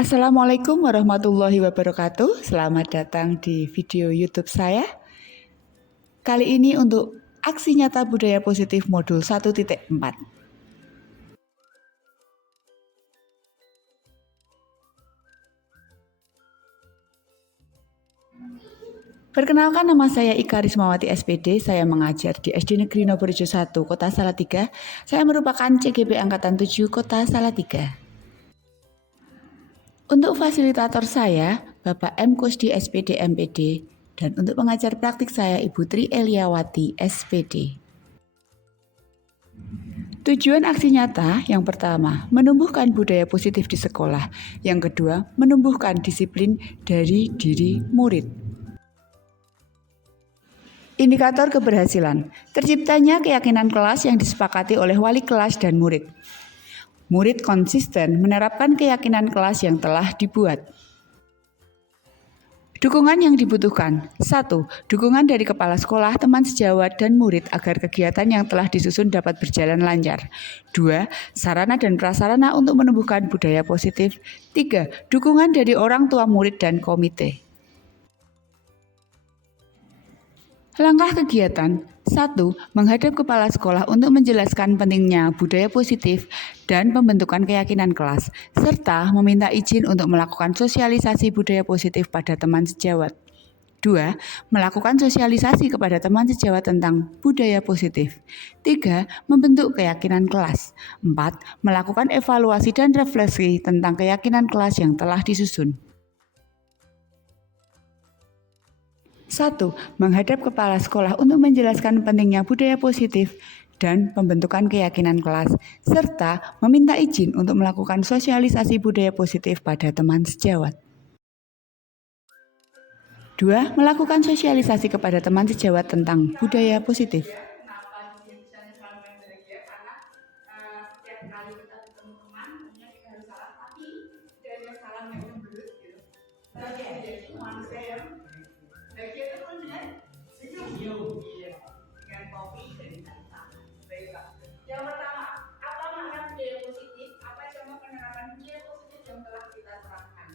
Assalamualaikum warahmatullahi wabarakatuh. Selamat datang di video YouTube saya. Kali ini untuk aksi nyata budaya positif modul 1.4. Perkenalkan, nama saya Ika Rismawati SPD. Saya mengajar di SD Negeri Noborejo 1, Kota Salatiga. Saya merupakan CGP Angkatan 7, Kota Salatiga. Untuk fasilitator saya, Bapak M. Kusdi SPD MPD, dan untuk pengajar praktik saya Ibu Tri Eliawati SPD. Tujuan aksi nyata yang pertama, menumbuhkan budaya positif di sekolah. Yang kedua, menumbuhkan disiplin dari diri murid. Indikator keberhasilan, terciptanya keyakinan kelas yang disepakati oleh wali kelas dan murid. Murid konsisten menerapkan keyakinan kelas yang telah dibuat. Dukungan yang dibutuhkan. 1. Dukungan dari kepala sekolah, teman sejawat, dan murid agar kegiatan yang telah disusun dapat berjalan lancar. 2. Sarana dan prasarana untuk menumbuhkan budaya positif. 3. Dukungan dari orang tua murid dan komite. Langkah kegiatan. 1. Menghadap kepala sekolah untuk menjelaskan pentingnya budaya positif dan pembentukan keyakinan kelas, serta meminta izin untuk melakukan sosialisasi budaya positif pada teman sejawat. 2. Melakukan sosialisasi kepada teman sejawat tentang budaya positif. 3. Membentuk keyakinan kelas. 4. Melakukan evaluasi dan refleksi tentang keyakinan kelas yang telah disusun. 1. Menghadap kepala sekolah untuk menjelaskan pentingnya budaya positif dan pembentukan keyakinan kelas, serta meminta izin untuk melakukan sosialisasi budaya positif pada teman sejawat. 2. Melakukan sosialisasi kepada teman sejawat tentang budaya positif. Yang pertama, apa makna budaya positif? Apa contoh penerapan budaya positif yang telah kita terapkan?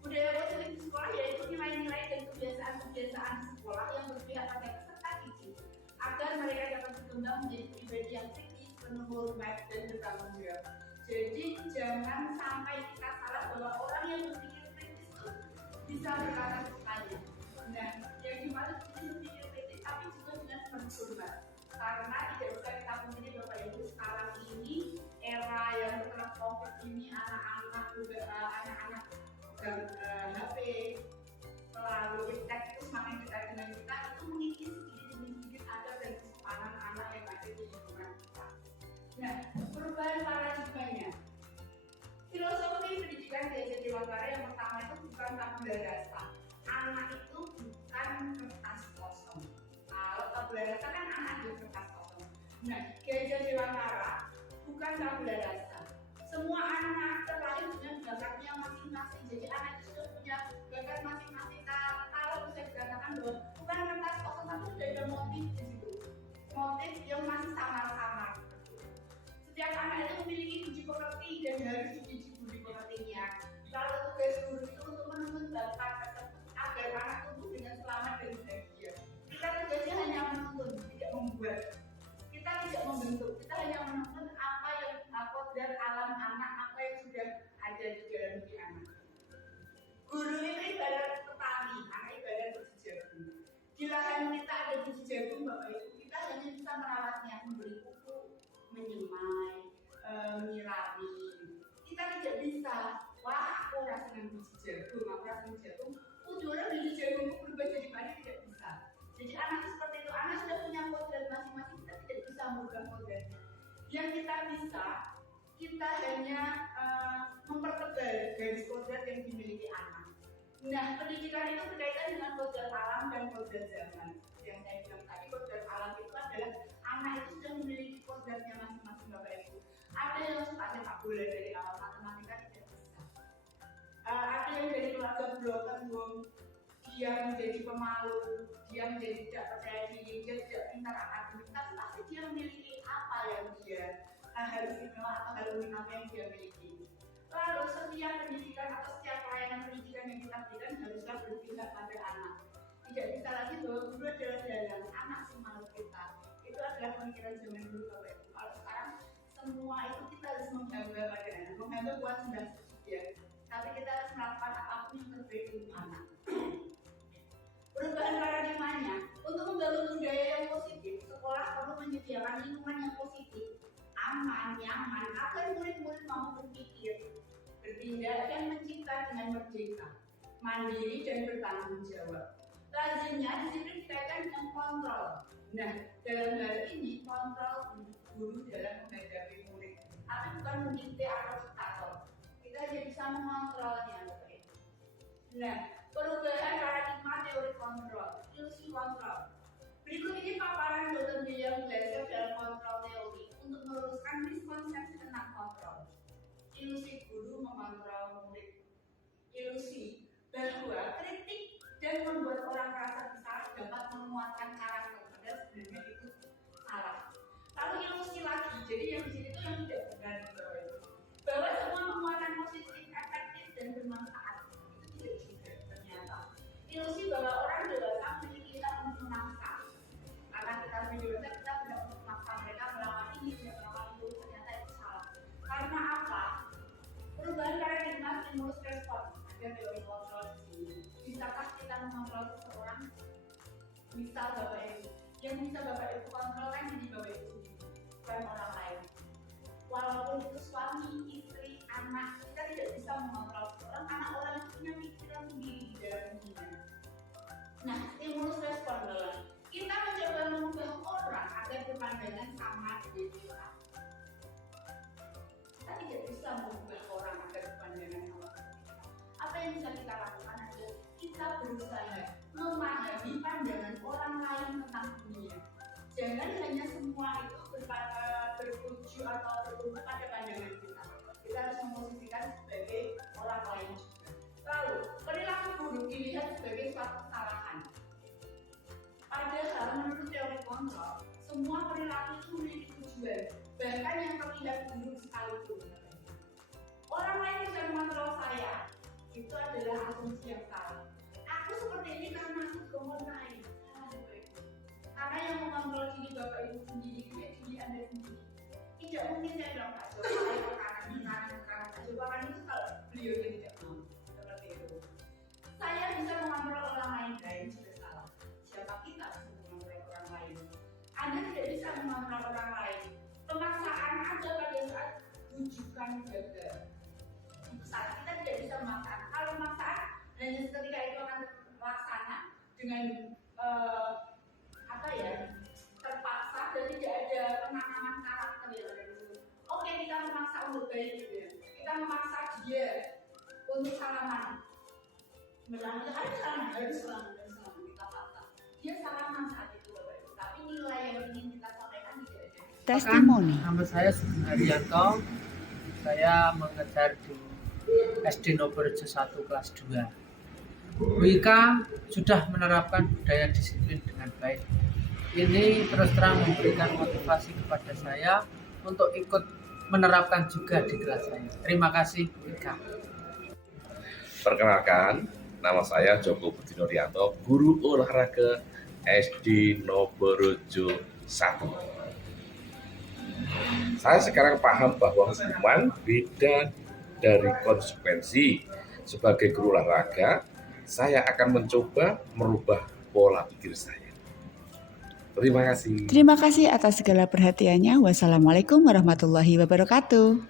Budaya positif di sekolah yaitu nilai-nilai dan kebiasaan-kebiasaan di sekolah yang berpihak pada peserta didik agar mereka dapat berkembang menjadi pribadi yang kritis, penuh hormat, dan bertanggung jawab. Jadi jangan sampai kita salah bahwa orang yang berpikir kritis itu bisa berkata sekali. Nah, yang dimaksud ini berpikir kritis tapi juga dengan penuh hormat. Karena tidak bisa kita pungkiri Bapak Ibu, sekarang ini era yang setelah COVID ini anak-anak juga anak-anak dan HP melalui iptek itu semakin dekat dengan kita, itu mengikis sedikit ada dari anak-anak yang ada di lingkungan kita. Nah, perubahan paradigmanya. Filosofi pendidikan Gajah Dewantara yang pertama itu bukan tabula rasa. Anak itu bukan kertas kosong. Kalau tabula rasa kan anak itu kertas kosong. Nah, Gajah Dewantara bukan tabula rasa. Semua anak terlahir dengan bakatnya masing-masing. Jadi anak itu sudah punya bakat masing-masing. Kalau bisa dikatakan bahwa bukan kertas kosong, tapi sudah ada motif di situ. Motif yang masih samar-samar. Setiap anak itu memiliki budi pekerti dan harus dididik budi pekertinya. Kalau tugas guru itu untuk menuntun bakat tersebut agar anak tumbuh dengan selamat dan bahagia. Kita tugasnya hanya menuntun, tidak membuat. Kita tidak membentuk, kita hanya menuntun apa yang kodrat alam anak, apa yang sudah ada di dalam diri anak. Guru itu ibarat petani, anak ibarat biji jagung. Di lahan kita ada biji jagung, Bapak Ibu, kita hanya bisa merawatnya, memberi pupuk, menyemai, menyirami. Kita tidak bisa, wah aku rasa dengan biji jagung, aku rasa dengan jagung, udah biji jagung berubah jadi padi, tidak bisa. Jadi anak seperti itu, anak sudah punya kodrat masing-masing, kita tidak bisa merubah kodratnya. Yang kita bisa, kita hanya mempertebal garis kodrat yang dimiliki anak. Nah, pendidikan itu berkaitan dengan kodrat alam dan kodrat zaman. Yang saya bilang tadi, kodrat alam itu adalah anak itu sudah memiliki kodratnya masing-masing, Bapak Ibu. Ada yang suka cetak bola dari awal, matematika tidak bisa. Ada yang dari keluarga broken home, dia menjadi pemalu, dia menjadi tidak percaya diri, dia tidak pintar akademik, tapi pasti dia memiliki apa yang hal istimewa atau hal unik apa yang dia miliki. Lalu setiap pendidikan atau setiap pelayanan pendidikan yang kita berikan haruslah berpihak pada anak. Tidak bisa lagi bahwa guru adalah dalang, anak semua kita. Itu adalah pemikiran zaman dulu Bapak Ibu. Kalau sekarang semua itu kita harus menghamba pada anak. Menghamba buat sudah ya. Tapi kita harus melakukan apapun yang terbaik untuk anak. Perubahan paradigmanya untuk membangun budaya yang positif, sekolah perlu menyediakan lingkungan yang positif, aman, nyaman, agar murid-murid mau berpikir, bertindak dan mencipta dengan merdeka, mandiri dan bertanggung jawab. Lazimnya disiplin dikaitkan dengan kontrol. Nah, dalam hal ini kontrol guru dalam menghadapi murid, tapi bukan mendikte atau diktator. Kita hanya bisa mengontrolnya. Nah, perubahan paradigma teori kontrol, ilusi kontrol. Berikut ini paparan Dr. William Glasser dalam kontrol teori untuk meluruskan miskonsepsi tentang kontrol. Ilusi guru mengontrol murid. Ilusi bahwa kritik dan membuat orang merasa bersalah dapat menguatkan karakter, padahal sebenarnya itu salah. Lalu ilusi lagi, jadi yang di sini itu yang tidak benar gitu, bahwa semua penguatan positif, efektif dan bermanfaat itu tidak juga ternyata. Ilusi bahwa orang dewasa memiliki kita untuk memaksa, karena kita dewasa kita tidak untuk memaksa mereka melakukan ini, tidak melakukan itu, ternyata itu salah. Karena apa? Perubahan paradigma stimulus respon. Ada teori kontrol di sini. Bisakah kita mengontrol seseorang? Misal Bapak Ibu, yang bisa Bapak Ibu kontrol kan jadi Bapak Ibu sendiri, bukan orang lain. Walaupun itu suami, istri, anak, kita tidak bisa mengontrol seseorang karena orang itu punya pikiran sendiri di dalam dirinya. Nah, stimulus respon adalah kita mencoba mengubah orang agar berpandangan sama dengan kita. Kita tidak bisa mengubah orang agar berpandangan sama. Apa yang bisa kita lakukan adalah kita berusaha memahami pandangan orang lain tentang dunia. Jangan hanya semua itu bertuju atau bertumpu pada pandangan kita. Kita harus memposisikan sebagai orang lain juga. Lalu, perilaku buruk dilihat sebagai suatu kesalahan. Padahal menurut teori kontrol, semua perilaku itu memiliki tujuan, bahkan yang terlihat buruk sekalipun. Orang lain bisa mengontrol saya. Itu adalah asumsi yang salah. Aku seperti ini karena aku mengontrol. Karena yang mengontrol diri Bapak Ibu sendiri, diri Anda sendiri. Tidak mungkin saya bilang Pak Joko ke kanan. Pak Joko kan itu kalau beliau tidak mau seperti itu. Saya bisa mengontrol orang lain sudah salah. Siapa kita bisa mengontrol orang lain? Anda tidak bisa mengontrol orang lain. Pemaksaan ada pada saat rujukan gagal. Saat kita tidak bisa memaksakan. Kalau memaksakan hanya ketika itu akan terlaksana dengan terpaksa dan tidak ada penanaman karakter ya. Oke, kita memaksa untuk baik gitu ya. Kita memaksa dia untuk salaman. Sebenarnya harus salaman kita paksa. Dia salaman saat itu Bapak Ibu. Tapi nilai yang ingin kita sampaikan tidak ada. Testimoni. Nama saya Sugeng Haryanto. Saya mengajar di SD Noborejo 1 kelas 2. WIK sudah menerapkan budaya disiplin dengan baik. Ini terus terang memberikan motivasi kepada saya untuk ikut menerapkan juga di kelas saya. Terima kasih WIK. Perkenalkan, nama saya Joko Budi Nuryanto, guru olahraga SD Noborejo 1. Saya sekarang paham bahwa hukuman beda dari konsekuensi. Sebagai guru olahraga, saya akan mencoba merubah pola pikir saya. Terima kasih. Terima kasih atas segala perhatiannya. Wassalamualaikum warahmatullahi wabarakatuh.